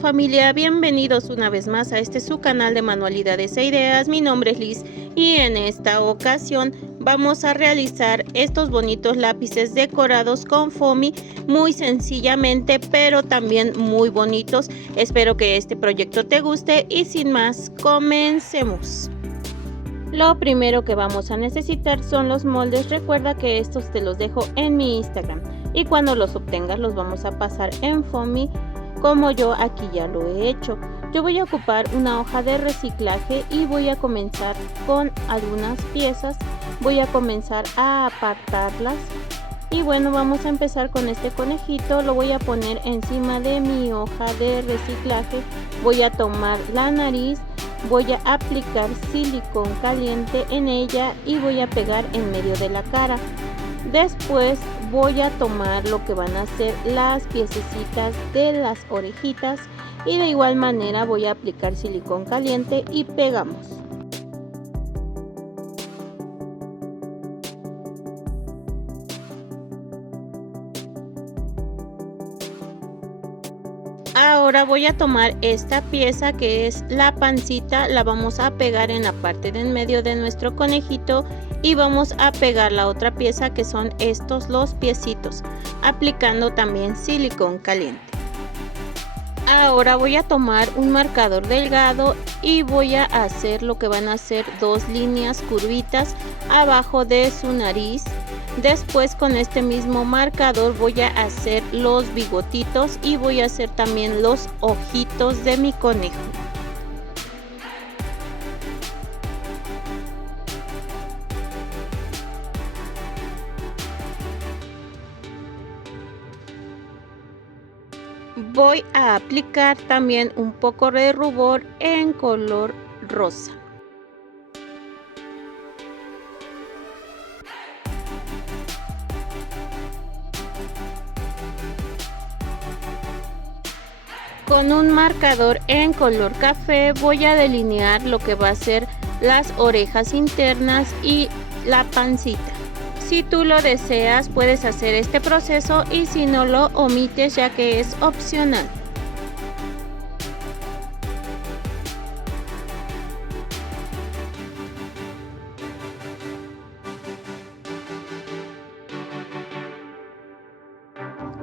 familia, bienvenidos una vez más a este su canal de manualidades e ideas. Mi nombre es Liz y en esta ocasión vamos a realizar estos bonitos lápices decorados con foamy, muy sencillamente pero también muy bonitos. Espero que este proyecto te guste y sin más, comencemos. Lo primero que vamos a necesitar son los moldes. Recuerda que estos te los dejo en mi Instagram y cuando los obtengas los vamos a pasar en foamy como yo aquí ya lo he hecho. Yo voy a ocupar una hoja de reciclaje y voy a comenzar con algunas piezas. Voy a comenzar a apartarlas y bueno, vamos a empezar con este conejito. Lo voy a poner encima de mi hoja de reciclaje. Voy a tomar la nariz, voy a aplicar silicón caliente en ella y voy a pegar en medio de la cara. Después voy a tomar lo que van a ser las piececitas de las orejitas y de igual manera voy a aplicar silicón caliente y pegamos. Ahora voy a tomar esta pieza que es la pancita, la vamos a pegar en la parte de en medio de nuestro conejito y vamos a pegar la otra pieza que son estos los piecitos, aplicando también silicón caliente. Ahora voy a tomar un marcador delgado y voy a hacer lo que van a ser dos líneas curvitas abajo de su nariz. Después con este mismo marcador voy a hacer los bigotitos y voy a hacer también los ojitos de mi conejo. Voy a aplicar también un poco de rubor en color rosa. Con un marcador en color café voy a delinear lo que va a ser las orejas internas y la pancita. Si tú lo deseas puedes hacer este proceso y si no lo omites ya que es opcional.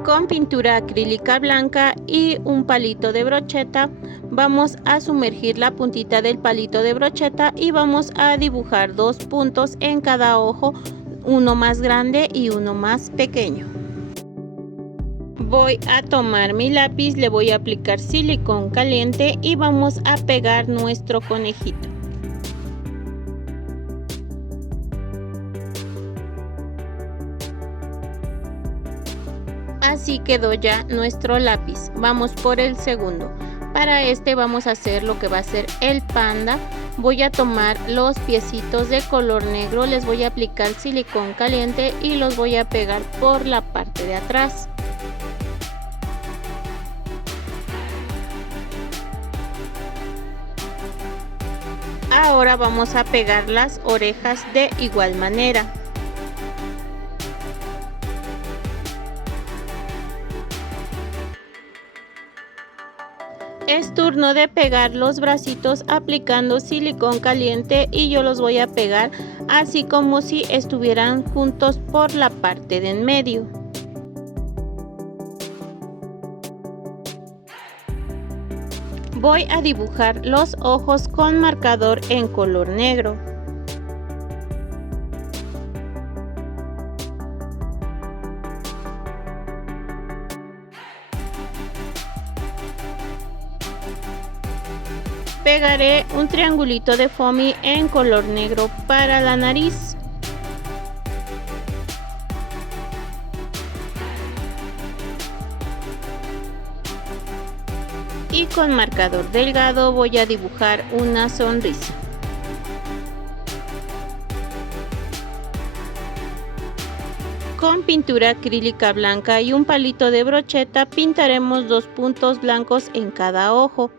Con pintura acrílica blanca y un palito de brocheta vamos a sumergir la puntita del palito de brocheta y vamos a dibujar dos puntos en cada ojo, uno más grande y uno más pequeño. Voy a tomar mi lápiz, le voy a aplicar silicón caliente y vamos a pegar nuestro conejito. Así quedó ya nuestro lápiz. Vamos por el segundo. Para este vamos a hacer lo que va a ser el panda. Voy a tomar los piecitos de color negro, les voy a aplicar silicón caliente y los voy a pegar por la parte de atrás. Ahora vamos a pegar las orejas de igual manera. Es turno de pegar los bracitos aplicando silicón caliente y yo los voy a pegar así como si estuvieran juntos por la parte de en medio. Voy a dibujar los ojos con marcador en color negro. Pegaré un triangulito de foamy en color negro para la nariz. Y con marcador delgado voy a dibujar una sonrisa. Con pintura acrílica blanca y un palito de brocheta pintaremos dos puntos blancos en cada ojo.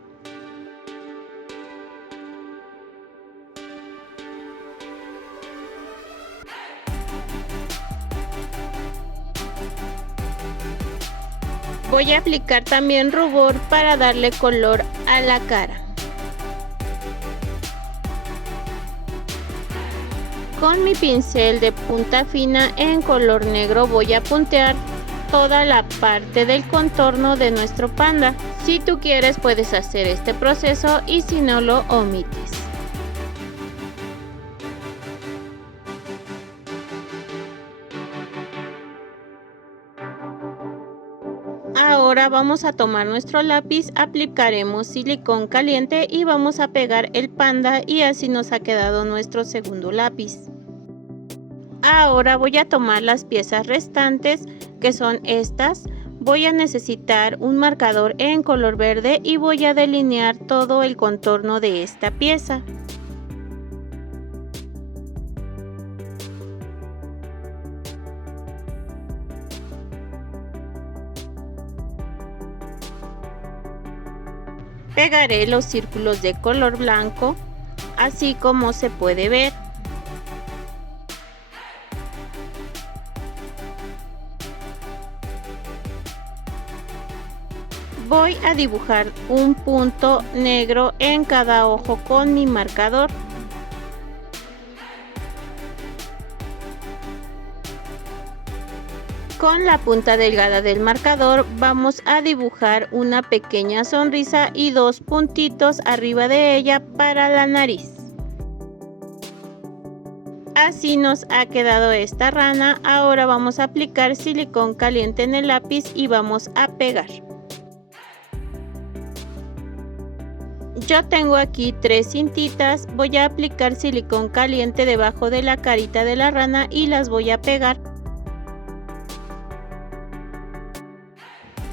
Voy a aplicar también rubor para darle color a la cara. Con mi pincel de punta fina en color negro voy a puntear toda la parte del contorno de nuestro panda. Si tú quieres puedes hacer este proceso y si no lo omites. Ahora vamos a tomar nuestro lápiz, aplicaremos silicón caliente y vamos a pegar el panda y así nos ha quedado nuestro segundo lápiz. Ahora voy a tomar las piezas restantes, que son estas. Voy a necesitar un marcador en color verde y voy a delinear todo el contorno de esta pieza. Pegaré los círculos de color blanco, así como se puede ver. Voy a dibujar un punto negro en cada ojo con mi marcador. Con la punta delgada del marcador vamos a dibujar una pequeña sonrisa y dos puntitos arriba de ella para la nariz. Así nos ha quedado esta rana. Ahora vamos a aplicar silicón caliente en el lápiz y vamos a pegar. Yo tengo aquí 3 cintitas, voy a aplicar silicón caliente debajo de la carita de la rana y las voy a pegar.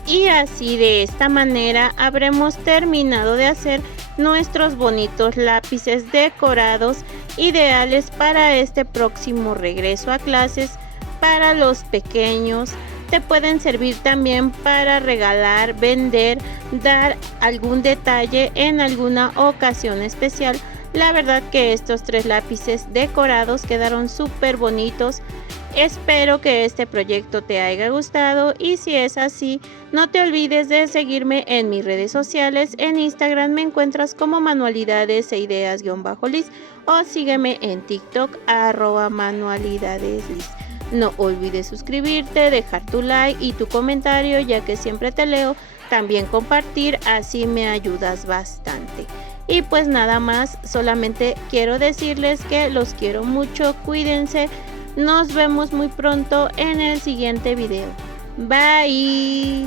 Y así de esta manera habremos terminado de hacer nuestros bonitos lápices decorados, ideales para este próximo regreso a clases para los pequeños. Te pueden servir también para regalar, vender, dar algún detalle en alguna ocasión especial. La verdad que estos 3 lápices decorados quedaron súper bonitos. Espero que este proyecto te haya gustado y si es así, no te olvides de seguirme en mis redes sociales. En Instagram me encuentras como manualidades e ideas_lis o sígueme en TikTok @manualidadeslis. No olvides suscribirte, dejar tu like y tu comentario ya que siempre te leo. También compartir, así me ayudas bastante. Y pues nada más, solamente quiero decirles que los quiero mucho, cuídense. Nos vemos muy pronto en el siguiente video. Bye.